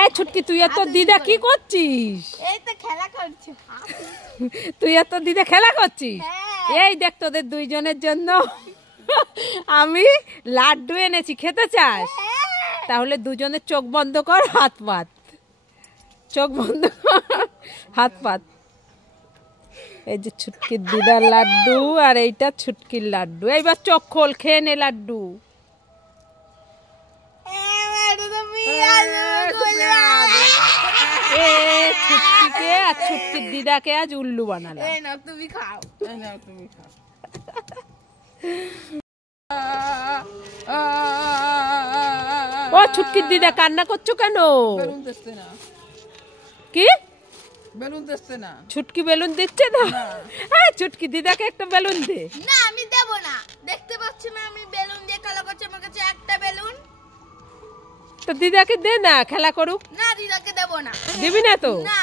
এই ছুটকি, তুই আর তোর দিদা কি করছিস? এই তো খেলা করছি। তুই আর তোর দিদা খেলা করছিস? এই দেখ, তোদের দুইজনের জন্য আমি লাড্ডু এনেছি, খেতে চাস? তাহলে দুজনের চোখ বন্ধ কর, হাত পাত। চোখ বন্ধ কর, হাত পাত। এই যে ছুটকির দিদার লাড্ডু, আর এইটা ছুটকির লাড্ডু। এইবার চোখ খোল, খেয়ে নে লাড্ডু। ছুটকিকে আর ছুটকির দিদাকে আজ উল্লু বানালাম। তুমি খাও। ও ছুটকির দিদা, কান্না করছো কেন? কি বেলুন দিচ্ছে না? ছুটকি বেলুন দিচ্ছে না? হ্যাঁ, ছুটকি দিদাকে একটা বেলুন দে। না, আমি দেব না। দেখতে পাচ্ছ না আমি বেলুন দিয়ে খেলা করছি, আমার কাছে একটা বেলুন। তো দিদাকে দে না, খেলা করুক। না, দিদাকে দেব না। দিবি না তো? না,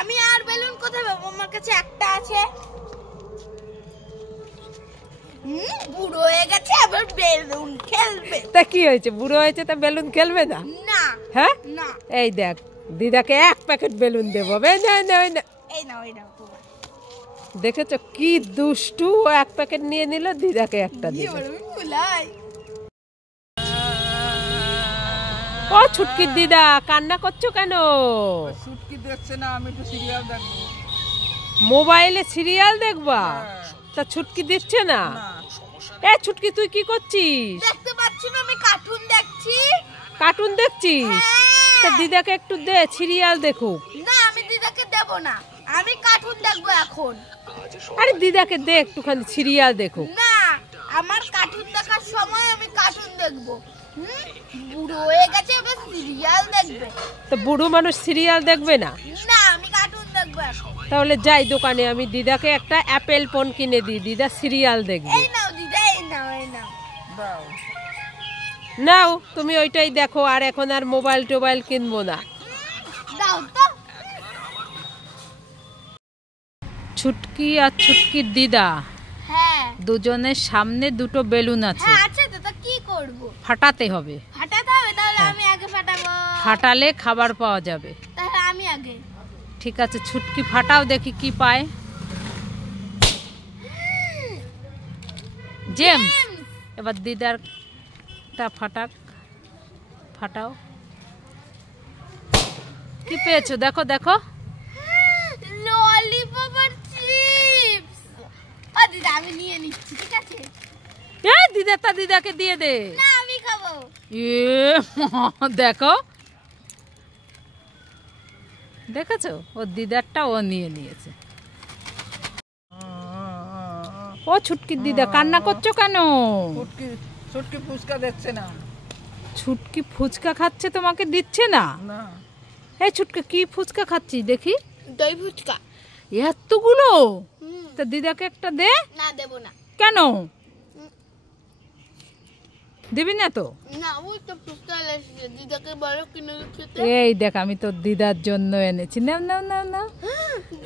আমি আর বেলুন কোথায় পাবো? আমার কাছে একটা আছে। বুড়ো হয়ে গেছে, আবার বেলুন খেলবে। তা কি হয়েছে? বুড়ো হয়েছে, তা বেলুন খেলবে না? না। হ্যাঁ, না। এই দেখ, দিদাকে এক প্যাকেট বেলুন দেবো। এই নাও। দেখেছো কি দুষ্টু, ও এক প্যাকেট নিয়ে নিল, দিদাকে একটা দিল। ও ছুটকির দিদা, কান্না করছো কেন? ছুটকি দেখছে না, আমি একটু সিরিয়াল দেখবো। মোবাইলে সিরিয়াল দেখবা? তা ছুটকি দিচ্ছে না? এ ছুটকি, তুই কি করছিস? দেখতে পাচ্ছি না, আমি কার্টুন দেখছি। কার্টুন দেখছিস? তা দিদাকে একটু দে, সিরিয়াল দেখুক। না, আমি দিদাকে দেব না, আমি কার্টুন দেখবো এখন। আরে দিদাকে দে, একটুখানি সিরিয়াল দেখুক। না, আমার কার্টুন দেখার সময় আমি কার্টুন দেখবো। বুড়ো হয়ে গেছে, এবার সিরিয়াল দেখবে। তো বুড়ো মানুষ সিরিয়াল দেখবে না? না, আমি কার্টুন দেখবো এখন। তাহলে যাই দোকানে, আমি দিদাকে একটা অ্যাপেল ফোন কিনে দিই, দিদা সিরিয়াল দেখবে। এই নাও দিদা, এই নাও। নাও, তুমি ওইটাই দেখো, আর এখন আর মোবাইল টোবাইল কিনবো না। দাও তো। ছুটকি আর ছুটকির দিদা, হ্যাঁ, দুজনের সামনে দুটো বেলুন আছে। হ্যাঁ আছে তো, তা কি করব? ফাটাতে হবে। ফাটাতে হবে? তাহলে আমি আগে ফাটাবো। ফাটালে খাবার পাওয়া যাবে। তাহলে আমি আগে। ঠিক আছে, ছুটকি ফাটাও, দেখি কি পায়। জেমস, এবার দিদারটা ফাটাও। কি পেয়েছো? দেখো দেখো। ললিপপ আর চিপস। দিদা, আমি নিয়ে নিচ্ছি, ঠিক আছে? এই দিদাকে দিয়ে দে। না, আমি খাবো। দেখো, দেখেছো, ওর দিদারটা ও নিয়ে নিয়েছে। ও ছুটকির দিদা, কান্না করছো কেন? ছুটকি ফুচকা দিচ্ছে না। ছুটকি ফুচকা খাচ্ছে, তোমাকে দিচ্ছে না? এই ছুটকি, কি ফুচকা খাচ্ছিস দেখি? দই ফুচকা। এতগুলো? তা দিদাকে একটা দে। না, দেব না। কেন দিবি না তো? না, ওই তো ফুচকা এসেছে, দিদাকে বলো কিনে খেতে। এই দেখ, আমি তোর দিদার জন্য এনেছি। নাও।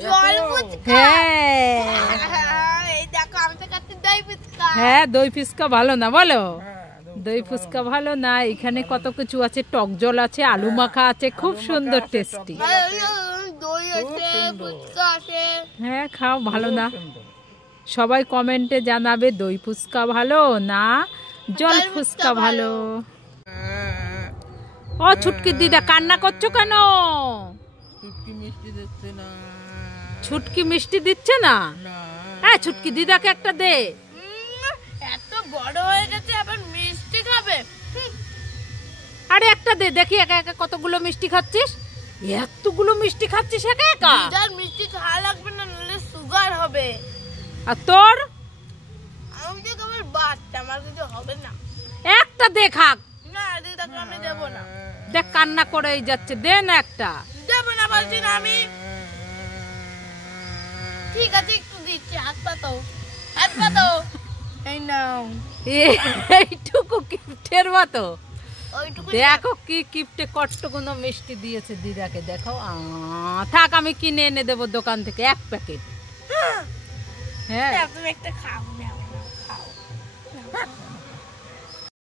জল ফুচকা। হ্যাঁ, এই দেখো, আমি তো খাচ্ছি দই ফুচকা। হ্যাঁ, দই ফুচকা ভালো না বলো? দই ফুচকা ভালো না? এখানে কত কিছু আছে, টক জল আছে, আলু মাখা আছে, খুব সুন্দর টেস্টি। দই আছে, ফুচকা আছে। হ্যাঁ, খাও, ভালো না? সবাই কমেন্টে জানাবে দই ফুচকা ভালো না জল ফুচকা ভালো। ও ছুটকির দিদা, কান্না করছো কেন? ছুটকি মিষ্টি দিচ্ছে না। ছুটকি মিষ্টি দিচ্ছে না? হ্যাঁ, ছুটকি দিদাকে একটা দে। এত বড় হয়ে গেছে, আবার মিষ্টি খাবে? আরে একটা দে, দেখি একা একা কতগুলো মিষ্টি খাচ্ছিস। এতগুলো মিষ্টি খাচ্ছিস একা একা? দিদার মিষ্টি খাওয়া লাগবে না, নাহলে সুগার হবে। আর তোর? আমি তো তোমার বাচ্চা, আমার কিছু হবে না। একটা দে, খাক। না, দিদাকে আমি দেবো না। দেখ, কান্না করেই যাচ্ছে, দে না একটা। দেবো না বলছি না আমি। ঠিক আছে, একটু দিচ্ছি, হাত পাতো। এই নাও। এইটুকু গিফটের মতো? ওইটুকু দেখো কি গিফটে কতগুলো মিষ্টি দিয়েছে দিদাকে, দেখো। থাক, আমি কিনে এনে দেবো দোকান থেকে এক প্যাকেট। হ্যাঁ, তুমি একটা খাও।